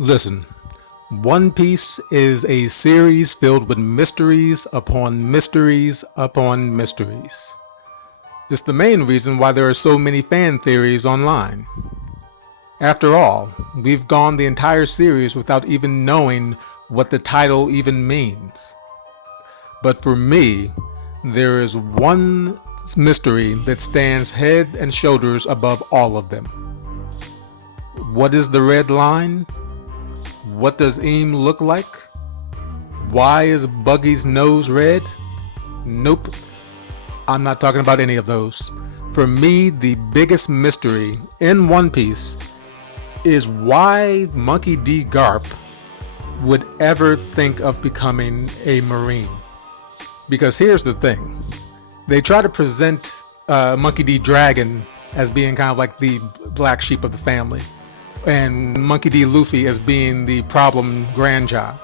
Listen, One Piece is a series filled with mysteries upon mysteries upon mysteries. It's the main reason why there are so many fan theories online. After all, we've gone the entire series without even knowing what the title even means. But for me, there is one mystery that stands head and shoulders above all of them. What is the red line? What does Eam look like? Why is Buggy's nose red? Nope, I'm not talking about any of those. For me, the biggest mystery in One Piece is why Monkey D. Garp would ever think of becoming a Marine. Because here's the thing. They try to present Monkey D. Dragon as being kind of like the black sheep of the family, and Monkey D. Luffy as being the problem grandchild.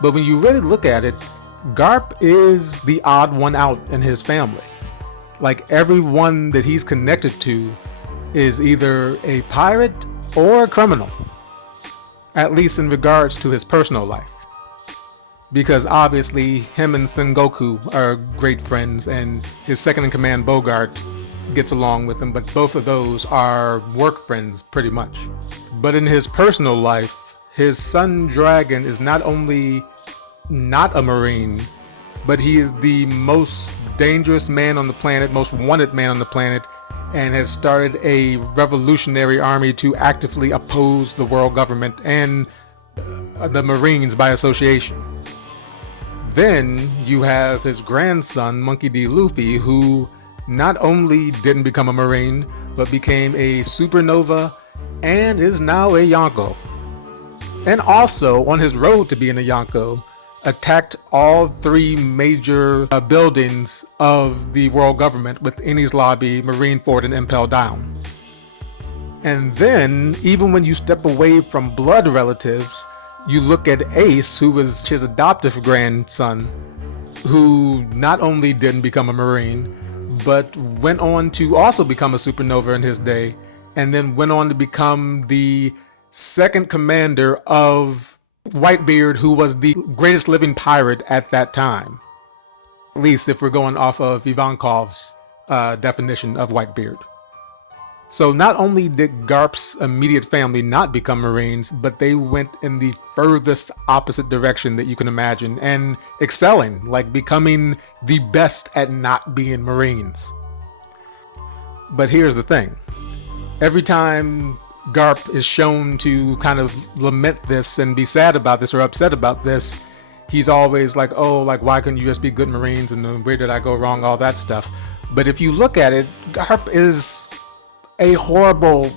But when you really look at it, Garp is the odd one out in his family. Like, everyone that he's connected to is either a pirate or a criminal, at least in regards to his personal life. Because obviously him and Sengoku are great friends, and his second in command Bogart gets along with him, but both of those are work friends pretty much. But in his personal life, his son Dragon is not only not a Marine, but he is the most dangerous man on the planet, most wanted man on the planet, and has started a revolutionary army to actively oppose the world government and the Marines by association. Then you have his grandson, Monkey D. Luffy, who not only didn't become a Marine, but became a supernova and is now a Yonko. And also, on his road to being a Yonko, attacked all three major buildings of the world government, with Enies Lobby, Marineford, and Impel Down. And then, even when you step away from blood relatives, you look at Ace, who was his adoptive grandson, who not only didn't become a Marine, but went on to also become a supernova in his day, and then went on to become the second commander of Whitebeard, who was the greatest living pirate at that time. At least if we're going off of Ivankov's definition of Whitebeard. So not only did Garp's immediate family not become Marines, but they went in the furthest opposite direction that you can imagine, and excelling, like becoming the best at not being Marines. But here's the thing. Every time Garp is shown to kind of lament this and be sad about this or upset about this, he's always like, oh, like, why couldn't you just be good Marines, and where did I go wrong, all that stuff. But if you look at it, Garp is a horrible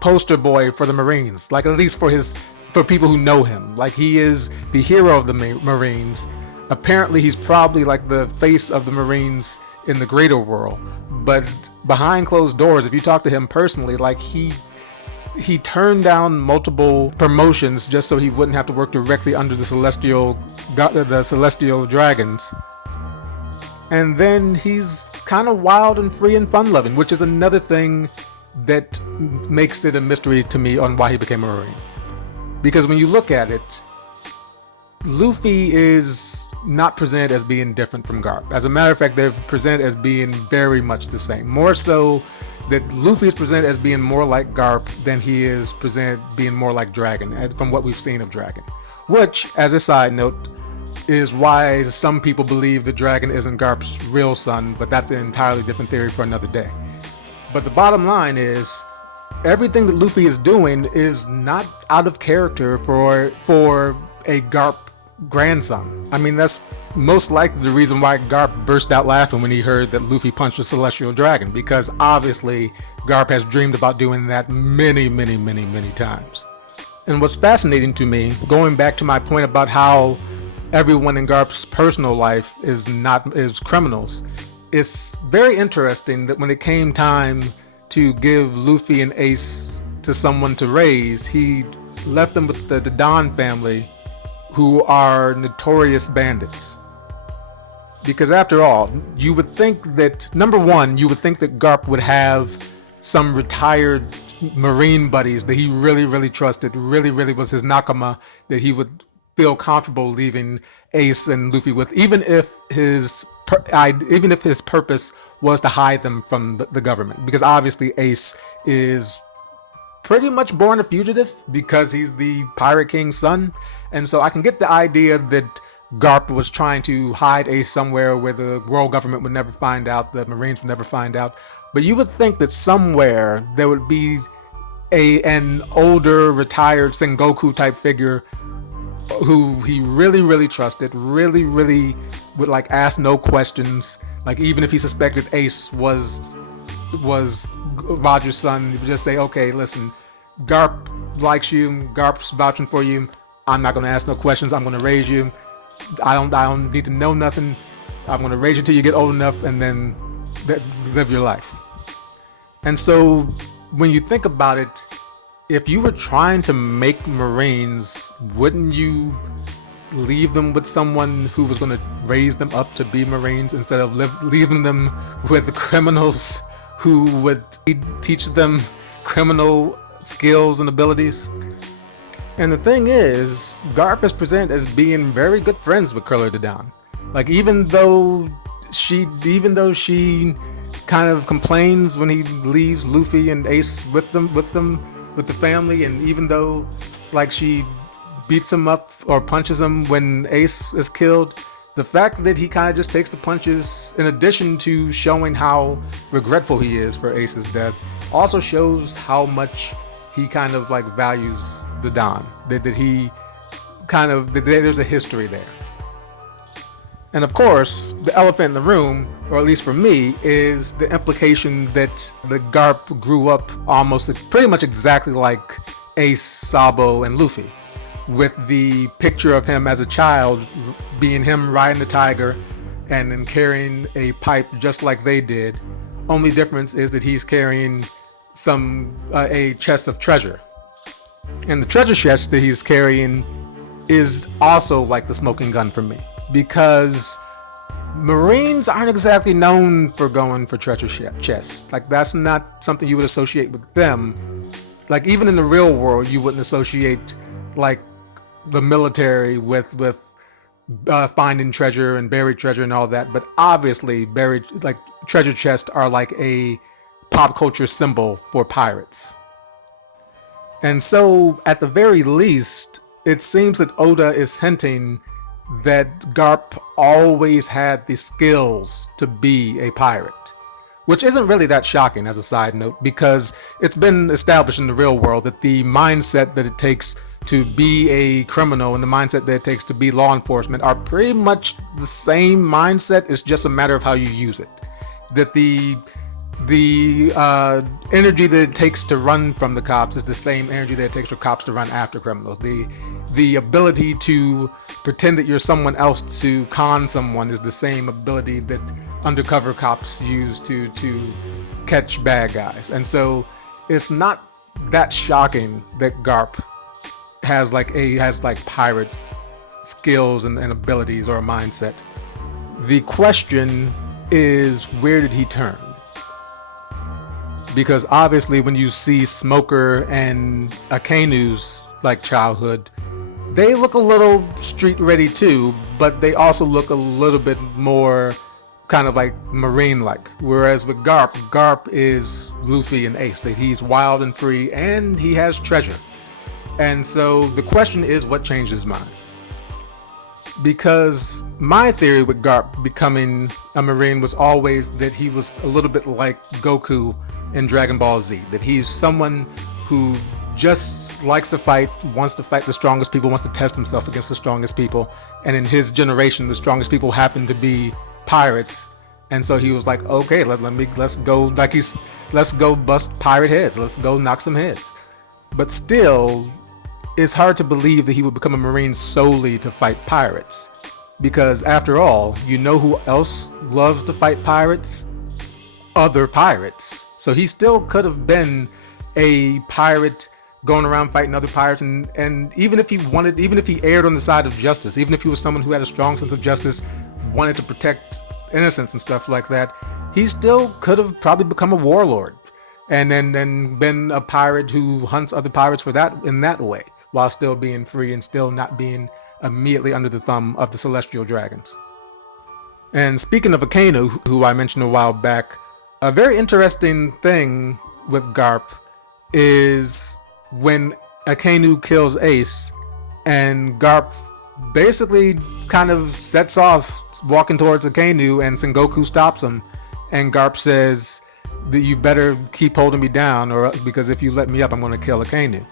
poster boy for the Marines, like, at least for people who know him. Like, he is the hero of the Marines. Apparently he's probably like the face of the Marines in the greater world, but behind closed doors, if you talk to him personally, like, he turned down multiple promotions just so he wouldn't have to work directly under the celestial dragons. And then he's kind of wild and free and fun-loving, which is another thing that makes it a mystery to me on why he became a Marine. Because when you look at it, Luffy is not presented as being different from Garp. As a matter of fact, they're presented as being very much the same. More so that Luffy is presented as being more like Garp than he is presented being more like Dragon, from what we've seen of Dragon. Which, as a side note, is why some people believe that Dragon isn't Garp's real son, but that's an entirely different theory for another day. But the bottom line is, everything that Luffy is doing is not out of character for a Garp grandson. I mean, that's most likely the reason why Garp burst out laughing when he heard that Luffy punched a celestial dragon, because obviously Garp has dreamed about doing that many times. And what's fascinating to me, going back to my point about how everyone in Garp's personal life is criminals, it's very interesting that when it came time to give Luffy and Ace to someone to raise, he left them with the Don family, who are notorious bandits. Because after all, you would think that, number one, you would think that Garp would have some retired Marine buddies that he really, really trusted, really was his nakama, that he would feel comfortable leaving Ace and Luffy with, even if his purpose was to hide them from the government. Because obviously Ace is pretty much born a fugitive because he's the Pirate King's son. And so I can get the idea that Garp was trying to hide Ace somewhere where the world government would never find out, the Marines would never find out. But you would think that somewhere there would be an older, retired Sengoku type figure who he really trusted, really would like ask no questions. Like even if he suspected Ace was Roger's son, he would just say, okay, listen, Garp likes you, Garp's vouching for you, I'm not gonna ask no questions, I'm gonna raise you. I don't need to know nothing. I'm gonna raise you till you get old enough and then live your life. And so when you think about it, if you were trying to make Marines, wouldn't you leave them with someone who was going to raise them up to be Marines instead of leaving them with criminals who would teach them criminal skills and abilities? And the thing is, Garp is presented as being very good friends with Cruller the Dawn. Like even though she kind of complains when he leaves Luffy and Ace with the family, and even though like she beats him up or punches him when Ace is killed, the fact that he kind of just takes the punches, in addition to showing how regretful he is for Ace's death, also shows how much he kind of like values the Don. That he kind of, there's a history there. And of course, the elephant in the room, or at least for me, is the implication that the Garp grew up almost pretty much exactly like Ace, Sabo, and Luffy, with the picture of him as a child being him riding the tiger and then carrying a pipe just like they did. Only difference is that he's carrying a chest of treasure. And the treasure chest that he's carrying is also like the smoking gun for me, because Marines aren't exactly known for going for treasure chests. Like that's not something you would associate with them. Like even in the real world, you wouldn't associate like the military with finding treasure and buried treasure and all that. But obviously, buried like treasure chests are like a pop culture symbol for pirates. And so, at the very least, it seems that Oda is hinting that Garp always had the skills to be a pirate, which isn't really that shocking as a side note, because it's been established in the real world that the mindset that it takes to be a criminal and the mindset that it takes to be law enforcement are pretty much the same mindset. It's just a matter of how you use it. That the energy that it takes to run from the cops is the same energy that it takes for cops to run after criminals. The ability to pretend that you're someone else to con someone is the same ability that undercover cops use to catch bad guys. And so it's not that shocking that Garp has pirate skills and abilities or a mindset. The question is, where did he turn? Because obviously when you see Smoker and Akanu's like childhood, they look a little street ready too, but they also look a little bit more kind of like Marine-like. Whereas with Garp is Luffy and Ace, that he's wild and free and he has treasure. And so the question is, what changed his mind? Because my theory with Garp becoming a Marine was always that he was a little bit like Goku in Dragon Ball Z, that he's someone who just likes to fight, wants to fight the strongest people, wants to test himself against the strongest people. And in his generation, the strongest people happen to be pirates. And so he was like, okay, let's go bust pirate heads. Let's go knock some heads. But still, it's hard to believe that he would become a Marine solely to fight pirates. Because after all, you know who else loves to fight pirates? Other pirates. So he still could have been a pirate going around fighting other pirates, and even if he erred on the side of justice, even if he was someone who had a strong sense of justice, wanted to protect innocence and stuff like that, he still could have probably become a warlord and then been a pirate who hunts other pirates for that in that way, while still being free and still not being immediately under the thumb of the celestial dragons. And speaking of Akainu, who I mentioned a while back, a very interesting thing with Garp is when Akainu kills Ace and Garp basically kind of sets off walking towards Akainu, and Sengoku stops him, and Garp says that you better keep holding me down, or because if you let me up, I'm going to kill Akainu.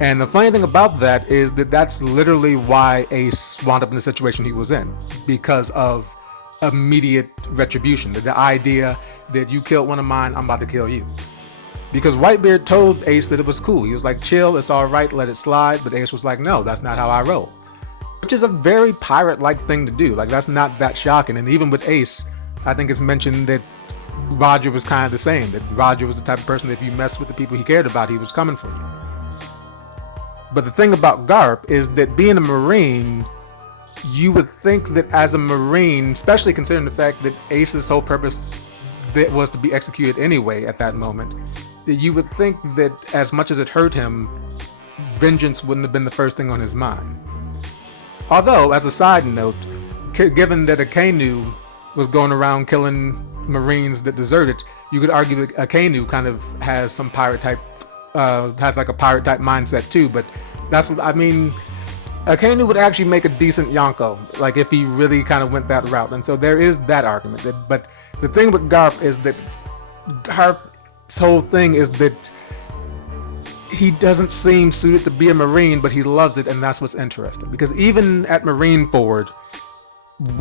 And the funny thing about that is that that's literally why Ace wound up in the situation he was in, because of immediate retribution. The idea that you killed one of mine, I'm about to kill you. Because Whitebeard told Ace that it was cool. He was like, chill, it's all right, let it slide. But Ace was like, no, that's not how I roll. Which is a very pirate-like thing to do. Like, that's not that shocking. And even with Ace, I think it's mentioned that Roger was kind of the same. That Roger was the type of person that if you messed with the people he cared about, he was coming for you. But the thing about Garp is that being a Marine, you would think that as a Marine, especially considering the fact that Ace's whole purpose that was to be executed anyway at that moment, that you would think that as much as it hurt him, vengeance wouldn't have been the first thing on his mind. Although, as a side note, given that Akainu was going around killing Marines that deserted, you could argue that Akainu kind of has some pirate type, has like a pirate type mindset too. But that's, I mean, Akainu would actually make a decent Yonko, like if he really kind of went that route. And so there is that argument. But the thing with Garp is that Garp's whole thing is that he doesn't seem suited to be a Marine, but he loves it, and that's what's interesting. Because even at Marineford,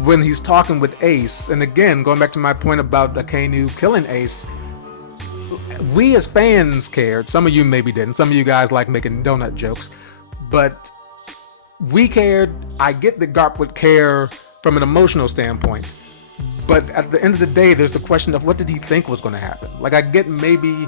when he's talking with Ace, and again, going back to my point about Akainu killing Ace, we as fans cared. Some of you maybe didn't. Some of you guys like making donut jokes, but we cared. I get that Garp would care from an emotional standpoint, but at the end of the day, there's the question of what did he think was going to happen? Like, I get maybe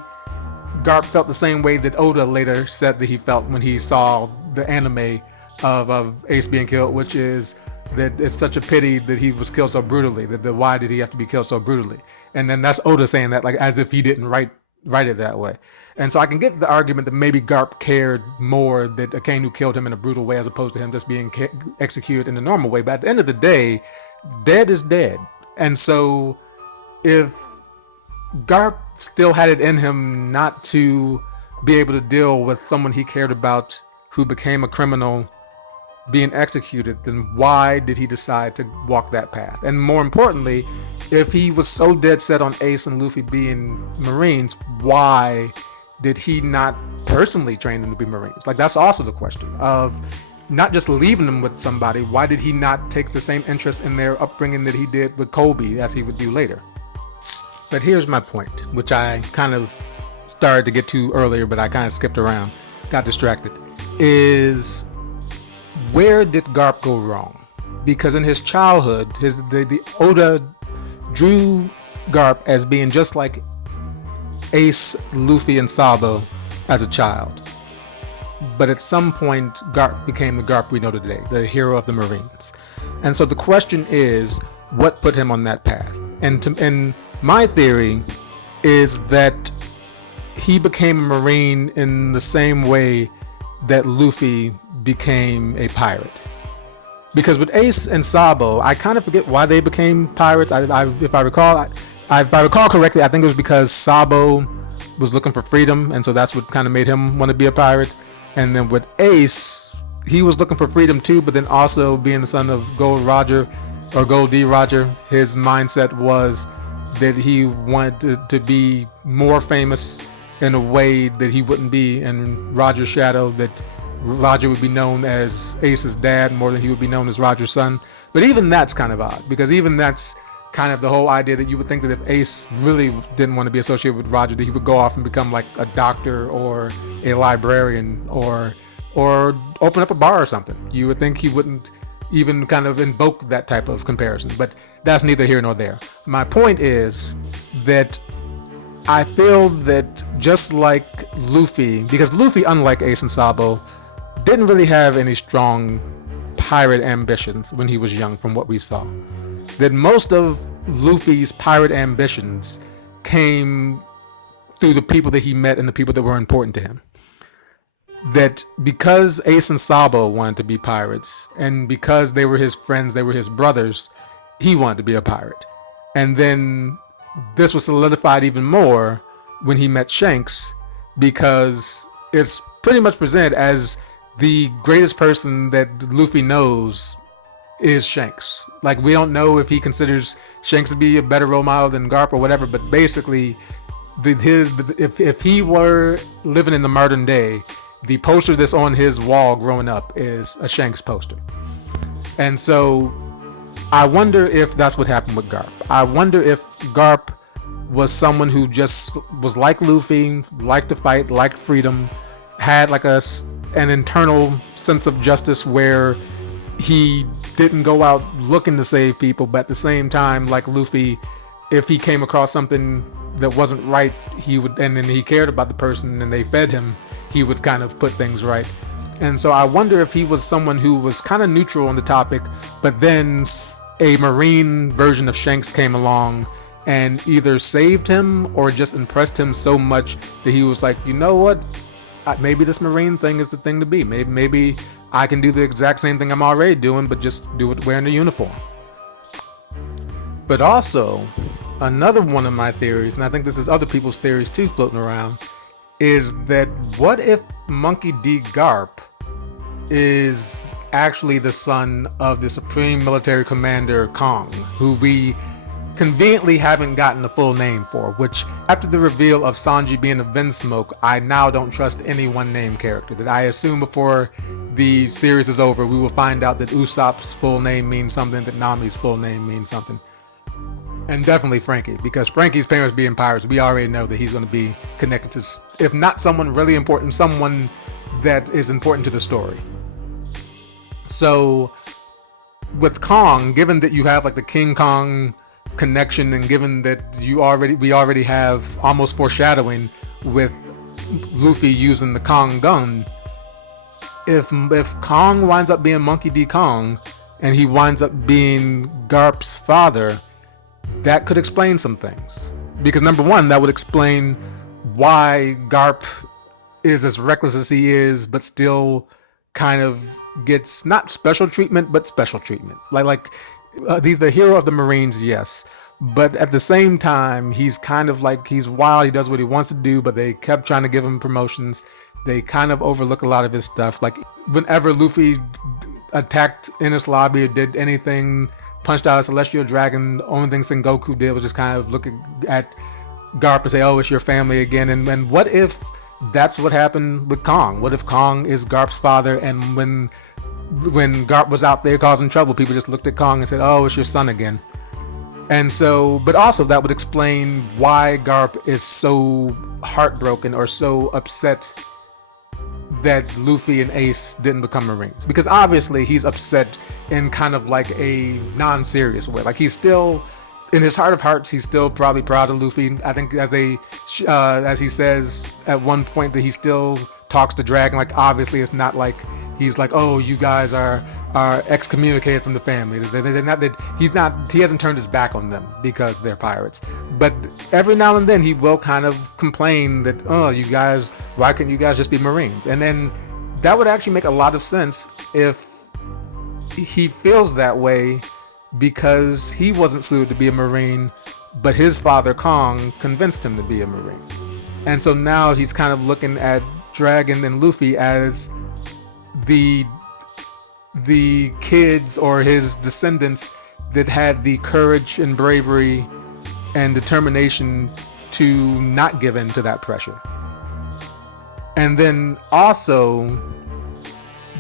Garp felt the same way that Oda later said that he felt when he saw the anime of Ace being killed, which is that it's such a pity that he was killed so brutally, that why did he have to be killed so brutally? And then that's Oda saying that like as if he didn't write it that way. And so I can get the argument that maybe Garp cared more that Akainu killed him in a brutal way as opposed to him just being executed in the normal way. But at the end of the day, dead is dead. And so if Garp still had it in him not to be able to deal with someone he cared about who became a criminal being executed, then why did he decide to walk that path? And more importantly, if he was so dead set on Ace and Luffy being Marines, why did he not personally train them to be Marines? Like, that's also the question of not just leaving them with somebody. Why did he not take the same interest in their upbringing that he did with Kobe, as he would do later? But here's my point, which I kind of started to get to earlier, but I kind of skipped around, got distracted, is where did Garp go wrong? Because in his childhood, the Oda drew Garp as being just like Ace, Luffy, and Sabo as a child. But at some point, Garp became the Garp we know today, the hero of the Marines. And so the question is, what put him on that path? And my theory is that he became a Marine in the same way that Luffy became a pirate. Because with Ace and Sabo, I kind of forget why they became pirates. If I recall correctly, I think it was because Sabo was looking for freedom, and so that's what kind of made him want to be a pirate. And then with Ace, he was looking for freedom too, but then also being the son of Gold D. Roger, his mindset was that he wanted to be more famous in a way that he wouldn't be in Roger's shadow, that Roger would be known as Ace's dad more than he would be known as Roger's son. But even that's kind of odd, because even that's kind of the whole idea that you would think that if Ace really didn't want to be associated with Roger, that he would go off and become like a doctor or a librarian or open up a bar or something. You would think he wouldn't even kind of invoke that type of comparison, but that's neither here nor there. My point is that I feel that just like Luffy, because Luffy, unlike Ace and Sabo, didn't really have any strong pirate ambitions when he was young, from what we saw. That most of Luffy's pirate ambitions came through the people that he met and the people that were important to him. That because Ace and Sabo wanted to be pirates, and because they were his friends, they were his brothers, he wanted to be a pirate. And then this was solidified even more when he met Shanks, because it's pretty much presented as the greatest person that Luffy knows is Shanks. Like, we don't know if he considers Shanks to be a better role model than Garp or whatever, but basically, if he were living in the modern day, the poster that's on his wall growing up is a Shanks poster. And so I wonder if that's what happened with Garp. I wonder if Garp was someone who just was like Luffy, liked to fight, liked freedom, had like an internal sense of justice where he didn't go out looking to save people, but at the same time, like Luffy, if he came across something that wasn't right, he would, and then he cared about the person and they fed him, he would kind of put things right. And so I wonder if he was someone who was kind of neutral on the topic, but then a Marine version of Shanks came along and either saved him or just impressed him so much that he was like, you know what? Maybe this Marine thing is the thing to be. Maybe I can do the exact same thing I'm already doing, but just do it wearing a uniform. But also, another one of my theories, and I think this is other people's theories too floating around, is that what if Monkey D. Garp is actually the son of the Supreme Military Commander Kong, who we conveniently haven't gotten a full name for, which after the reveal of Sanji being a Vinsmoke, I now don't trust any one name character. That I assume before the series is over, we will find out that Usopp's full name means something, that Nami's full name means something. And definitely Frankie, because Frankie's parents being pirates, we already know that he's going to be connected to, if not someone really important, someone that is important to the story. So with Kong, given that you have like the King Kong connection, and given that we already have almost foreshadowing with Luffy using the Kong gun, if Kong winds up being Monkey D. Kong and he winds up being Garp's father, that could explain some things. Because number one, that would explain why Garp is as reckless as he is, but still kind of gets not special treatment, but special treatment. He's the hero of the Marines, yes, but at the same time, he's kind of like, he's wild, he does what he wants to do, but they kept trying to give him promotions. They kind of overlook a lot of his stuff. Like, whenever Luffy attacked Enies Lobby or did anything, punched out a celestial dragon, the only thing Sengoku did was just kind of look at Garp and say, oh, it's your family again. And what if that's what happened with Kong? What if Kong is Garp's father, and when Garp was out there causing trouble, people just looked at Kong and said, oh, it's your son again. And so, but also that would explain why Garp is so heartbroken or so upset that Luffy and Ace didn't become Marines. Because obviously he's upset in kind of like a non-serious way. Like, he's still, in his heart of hearts, he's still probably proud of Luffy. I think as he says at one point that he still talks to Dragon. Like, obviously it's not like he's like, oh, you guys are excommunicated from the family. He hasn't turned his back on them because they're pirates. But every now and then he will kind of complain that, oh, you guys, why can't you guys just be Marines? And then that would actually make a lot of sense if he feels that way because he wasn't suited to be a Marine, but his father Kong convinced him to be a Marine. And so now he's kind of looking at Dragon and Luffy as the kids or his descendants that had the courage and bravery and determination to not give in to that pressure. And then also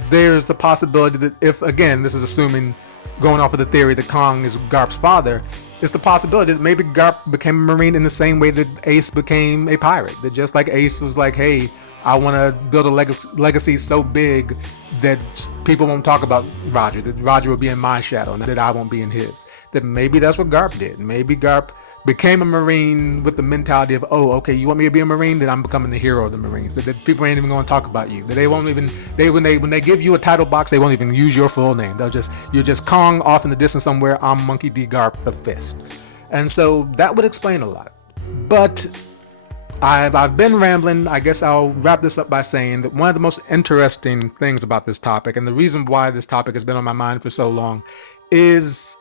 there's the possibility that if, again, this is assuming, going off of the theory that Kong is Garp's father, it's the possibility that maybe Garp became a Marine in the same way that Ace became a pirate. That just like Ace was like, hey, I want to build a legacy so big that people won't talk about Roger, that Roger will be in my shadow and that I won't be in his. That maybe that's what Garp did. Maybe Garp became a Marine with the mentality of, oh, okay, you want me to be a Marine? Then I'm becoming the hero of the Marines. That people ain't even going to talk about you. That they won't even, when they give you a title box, they won't even use your full name. You're just Kong off in the distance somewhere. I'm Monkey D. Garp the Fist. And so that would explain a lot. But I've been rambling. I guess I'll wrap this up by saying that one of the most interesting things about this topic, and the reason why this topic has been on my mind for so long, is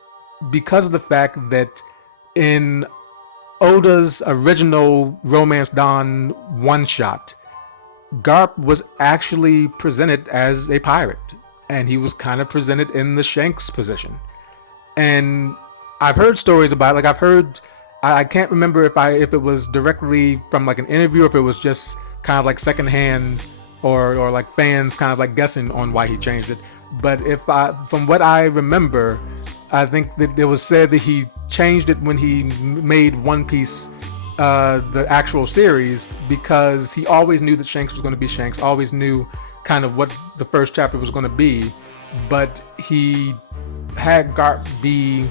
because of the fact that in Oda's original Romance Dawn one-shot, Garp was actually presented as a pirate, and he was kind of presented in the Shanks position. And I've heard stories about it. Like I can't remember if it was directly from like an interview, or if it was just kind of like secondhand, or like fans kind of like guessing on why he changed it. But from what I remember, I think that it was said that he changed it when he made One Piece, the actual series, because he always knew that Shanks was going to be Shanks, always knew kind of what the first chapter was going to be, but he had Garp be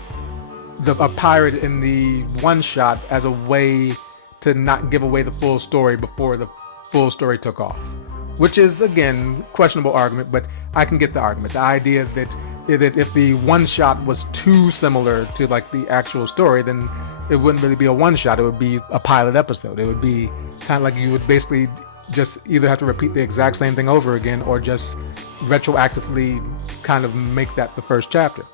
a pirate in the one shot as a way to not give away the full story before the full story took off, which is, again, questionable argument, but I can get the argument. The idea that if the one shot was too similar to like the actual story, then it wouldn't really be a one shot. It would be a pilot episode. It would be kind of like you would basically just either have to repeat the exact same thing over again, or just retroactively kind of make that the first chapter.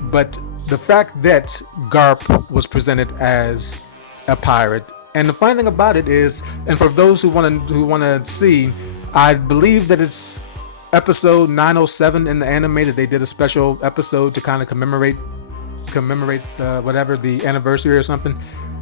But the fact that Garp was presented as a pirate, and the funny thing about it is, and for those who want to see, I believe that it's episode 907 in the anime that they did a special episode to kind of commemorate the anniversary or something.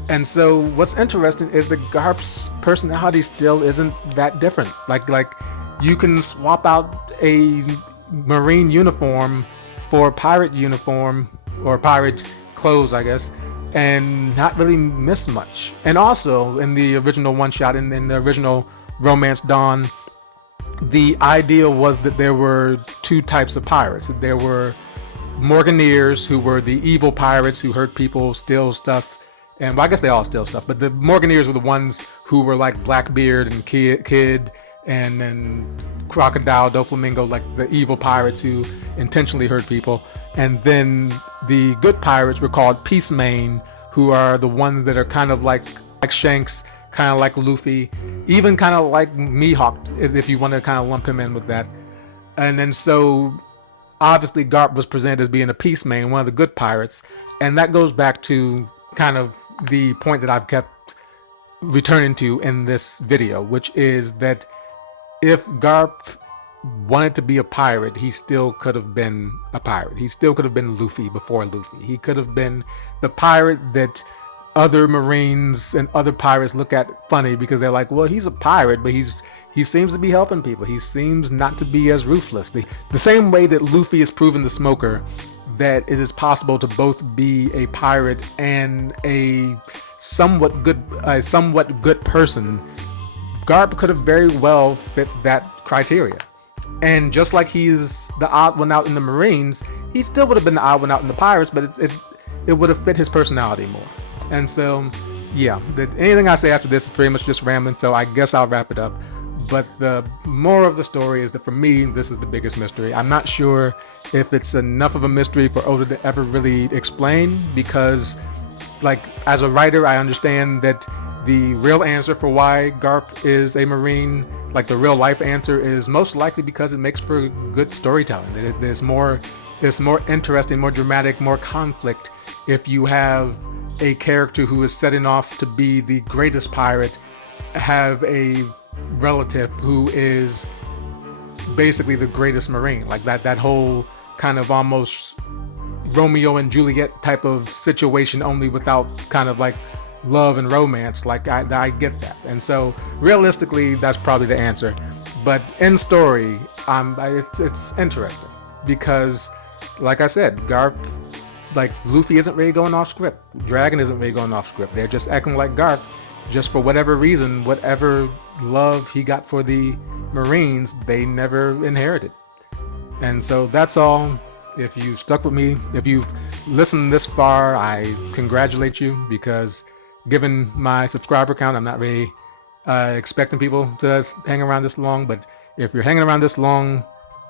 And so what's interesting is that Garp's personality still isn't that different. Like you can swap out a marine uniform for a pirate uniform, or pirate clothes, I guess, and not really miss much. And also in the original one shot, in the original Romance Dawn, the idea was that there were two types of pirates. There were Morganeers, who were the evil pirates who hurt people, steal stuff, and well, I guess they all steal stuff, but the Morganeers were the ones who were like Blackbeard and Kid and then Crocodile, Doflamingo, like the evil pirates who intentionally hurt people. And then the good pirates were called Peacemain, who are the ones that are kind of like Shanks, kind of like Luffy, even kind of like Mihawk, if you want to kind of lump him in with that. And then so obviously Garp was presented as being a Peacemain, one of the good pirates, and that goes back to kind of the point that I've kept returning to in this video, which is that if Garp wanted to be a pirate, he still could have been a pirate. He still could have been Luffy before Luffy. He could have been the pirate that other Marines and other pirates look at funny, because they're like, well, he's a pirate, but he seems to be helping people. He seems not to be as ruthless. The same way that Luffy has proven the Smoker that it is possible to both be a pirate and a somewhat good person, Garp could have very well fit that criteria. And just like he's the odd one out in the Marines, he still would have been the odd one out in the Pirates, but it would have fit his personality more. And so, yeah, anything I say after this is pretty much just rambling, so I guess I'll wrap it up. But the moral of the story is that for me, this is the biggest mystery. I'm not sure if it's enough of a mystery for Oda to ever really explain, because, like, as a writer, I understand that the real answer for why Garp is a Marine, like the real life answer, is most likely because it makes for good storytelling. There's more interesting, more dramatic, more conflict if you have a character who is setting off to be the greatest pirate have a relative who is basically the greatest Marine. Like that whole kind of almost Romeo and Juliet type of situation, only without kind of like love and romance. Like I get that. And so realistically, that's probably the answer. But in story, it's interesting because, like I said, Garp, like Luffy isn't really going off script. Dragon isn't really going off script. They're just acting like Garp, just for whatever reason, whatever love he got for the Marines, they never inherited. And so that's all. If you stuck with me, if you've listened this far, I congratulate you, because given my subscriber count, I'm not really expecting people to hang around this long. But if you're hanging around this long,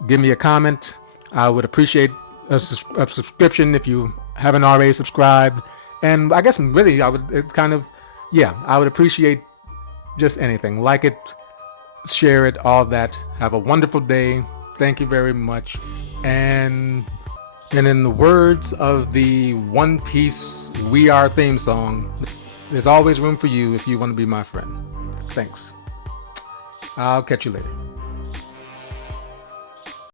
give me a comment. I would appreciate a subscription if you haven't already subscribed. And I guess really I would appreciate just anything. Like it, share it, all that. Have a wonderful day. Thank you very much. And in the words of the One Piece We Are theme song, there's always room for you if you want to be my friend. Thanks. I'll catch you later.